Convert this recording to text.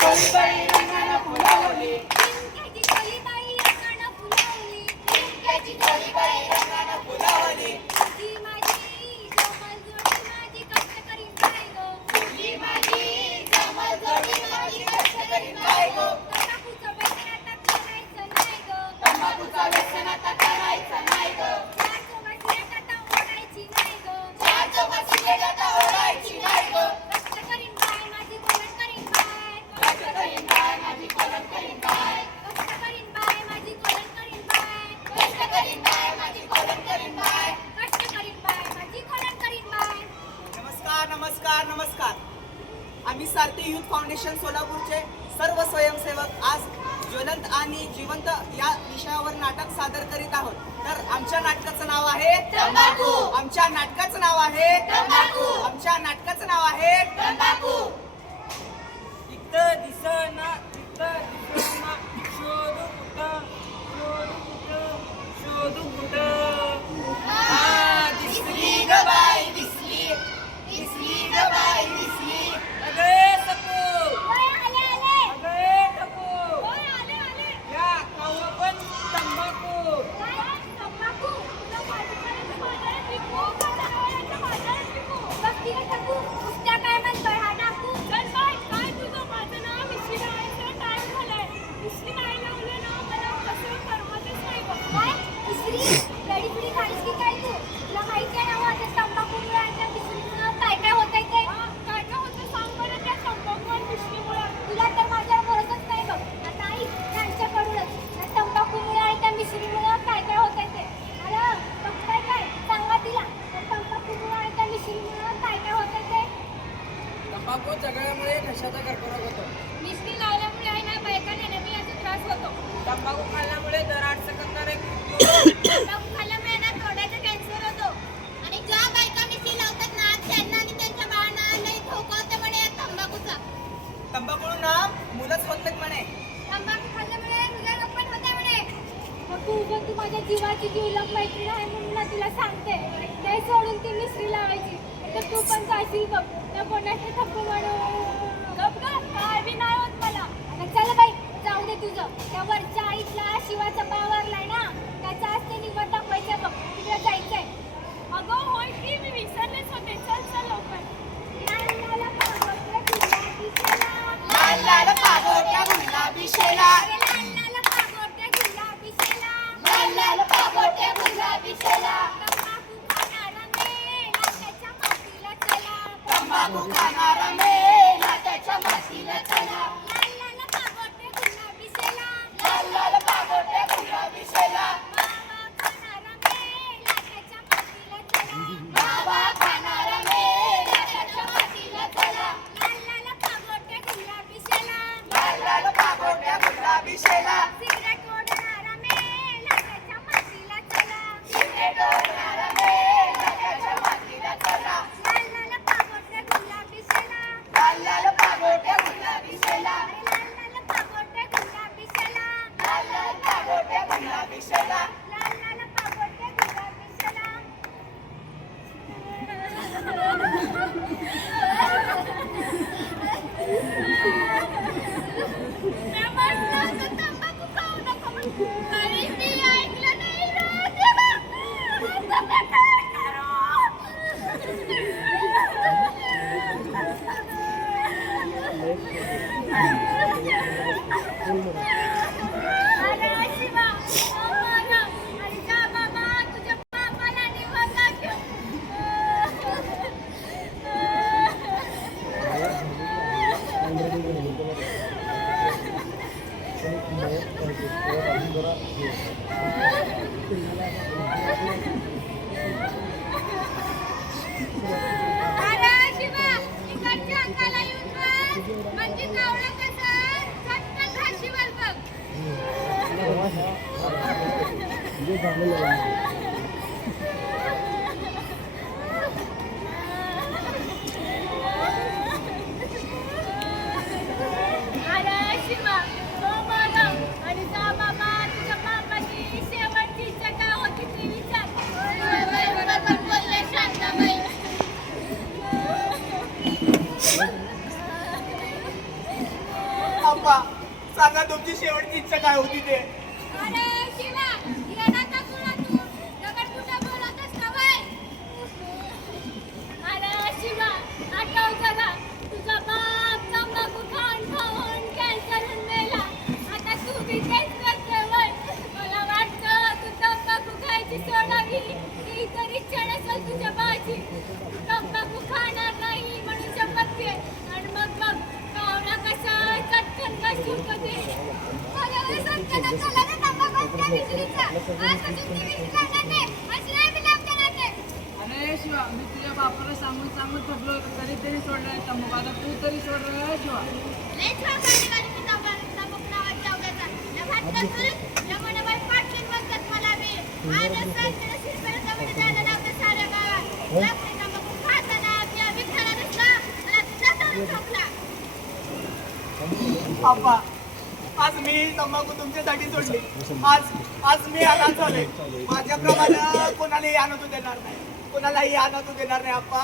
चोळी बाई रंगानं फुलवली, चिमक्याची चोळी बाई रंगानं फुलवली, चिमक्याची चोळी बाई रंगानं फुलवली. तुझी माझी जमल जोडी माझी कष्ट करीन बाई गो, तुझी माझी जमल जोडी माझी कष्ट करीन बाई गो. तंबाखूचं व्यसन आता करायचं नाही गो, तंबाखूचा व्यसन आता करायचं नाही ग. चार चौघात आता ओढायची नाही गो, चार चौघात सिगरेट आता ओढायची नाही ग. कष्ट करीन बाई माझी कोलण करीन बाई, कष्ट करीन बाय माझी कोलम करीन बाय, कष्ट करीन बाई माझी कोलण करीन बाई, कष्ट करीन बाय माझी कोलम करीन बाय. कष्ट करीन बाई माझी कोलण करीन बाई. नमस्कार नमस्कार नमस्कार. आम्ही सारथी युथ फाउंडेशन सोलापूरचे सर्व स्वयंसेवक आज ज्वलंत आणि जिवंत या विषयावर नाटक सादर करीत आहोत. तर आमच्या नाटकाचं नाव आहे तंबाखू. आमच्या नाटकाचं नाव आहे तंबाखू. आमच्या नाटकाचं नाव आहे तंबाखू. इथं दिसना शोधू कुठं शोधू कुठं. आ, दिसली ग बाई दिसली, दिसली ग बाई दिसली. अगे सकू होय आले आले, अगे टकू होय आले आले. या खाऊ पण तंबाखू. काय तंबाखू तुला भाजीपाल्याच्या बाजारात विकू का जनावरांच्या बाजारात विकू? बघती का टाकू नुसत्या काय म्हणतोय हा टाकू. चल बाय काय तुझं माझं नाव मिशी लावायचं टाइम झालाय. मिशी नाही लावलं ना मला कसं करमतच नाही बघ. काय मिश्री लडी पिढी खालीस की काय तू? तुला माहिती आहे ना माझ्या तंबाखूमुळे आणि त्या मिश्रीमुळे काय काय होतंय ते? काय काय होतं सांग बरं त्या तंबाखू आणि मिश्रीमुळे. तुला तर माझ्यावर भरोसाच नाही बघ. आता ऐक त्यांच्याकडूनच त्या तंबाखूमुळे आणि त्या मिश्रीमुळे काय काय होतंय ते. अरे बघताय काय सांगा तिला त्या तंबाखूमुळे आणि त्या मिश्रीमुळे काय काय होतंय ते. तंबाखू चगळ्यामुळे घशाचा कर्करोग होतो. मिश्री लावल्यामुळे आहे ना बायकांना नेहमी त्रास होतो. तंबाखू खाल्ल्यामुळे दर 8 सेकंदावर एक तंबाखू खाल्ल्यामुळे ना थोड्याचा कॅन्सर होतो. आणि ज्या बायका मिशी लावतात ना त्यांना आणि त्यांच्या बाळांना लई धोका होतो म्हणे या तंबाखूचा. तंबाखूळून ना मुलंच होत नाहीत म्हणे. तंबाखू खाल्ल्यामुळे हृदयरोग पण होते म्हणे. मग तू माझ्या जीवाची जीवलग मैत्रीण आहे म्हणून ना तुला सांगते ते सोडून ती मिश्री लावायची. तर तू पण जाशील बघ त्या कोणाचे थप्पू म्हणून. गप गप काय बी नाही होत मला. आता चल बाई जाऊ दे तुझं. त्या वरच्या आईतला शिवाचा पावरलाय ना त्याचा आज ते निवड दाखवायचं बघ. तिकडे जायचंय. अगं होय की मी विसरलेच होते. चल चल लवकर. लाल लाल पागोटल्या गुलाबी शेला, लाल लाल पागोट्या गुलाबी शेला, लाल लाल पागोटल्या गुलाबी शेला. लाल लाल पागोट्या गुलाबी शेला. तंबाखू खाणारा मेला त्याच्या मातीला चला. तंबाखू खाणारा मेला त्याच्या मातीला चला. लाल लाल पागोटल्या गुलाबी शेला, लाल लाल पागोट्या गुलाबी शेला. मावा खाणारा मेला त्याच्या मातीला चला. बाबा खाणारा मेला त्याच्या मातीला चला. लाल लाल पागोटल्या गुलाबी शेला, लाल लाल पागोट्या गुलाबी शेला. सिगरेट ओढणारा मेला त्याच्या मातीला चला. सिगरेट ओढणारा मेला त्याच्या मातीला चला. लाल लाल पागोटल्या गुलाबी शेला, लाल लाल पागोट्या गुलाबी शेला. लाल लाल पागोटल्या गुलाबी शेला, लाल लाल पागोट्या गुलाबी शेला. लाल लाल पागोटल्या गुलाबी शेला. मी म्हटलं होतं तंबाखू खाऊ नको म्हणून. तरी मी ऐकलं नाही रे देवा. आता मी काय करू? अरे शिवा, बाबा, अरे जा बाबा, तुझ्या बाबाला निवडला घेऊ. अरे शिवा, इकडच्या अंगाला येऊन बघ. म्हणजे कावळं कसं चटकन घाशीवर बघ. अरे शिवा, हो बघ. आणि जा बाबा, तुझ्या बाबाची शेवटची इच्छा काय होती ती विचार. बरोबर बोलले शांताबाई. आप्पा सांगा तुमची शेवटची इच्छा काय होती ते. अरे शिवा येणार का तुला तू दगड कुठं बोलतच नव्हे. अरे शिवा आठव जरा तुझा बाप तंबाखू खाऊन खाऊन कॅन्सर होऊन मेला. आता तू बी तेच करते वय. मला वाटतं तू तंबाखू खायची सोडावी ही तरी इच्छा नसेल तुझ्या बाची. तंबाखू खाणार नाही म्हणून शपथ घे आणि मग बघ पाहुणा कसा चटकन बसून कधी. मला सत्यानं झालं ना तंबाखूच्या विक्रीचा. आजपासून ती विक्री करणार नाही. अशी नाही मी लाभ करणार नाही. अरे शिवा मी तुझ्या बापाला सांगून सांगून थकलो तरी सोडलाय तंबाखू. आता तू तरी सोड रे शिवा. लय छान गाडी मी तंबाखू नावाच्या अवघ्याचा. या भाटकात चल, या मनाबाई पाटलीन म्हणतात मला बी. आज असं केलं शिरपेला जवळ जायला लावतं साऱ्या गावात. लागते तंबाखू खाताना त्या विकताना दिसला, मला तुझा तोडून ठोकला. आप्पा आज मी तंबाखू तुमच्यासाठी सोडली. आज मी अनाथ झाले. माझ्याप्रमाणे कोणालाही आणतू देणार नाही. कोणालाही आणतू देणार नाही आप्पा.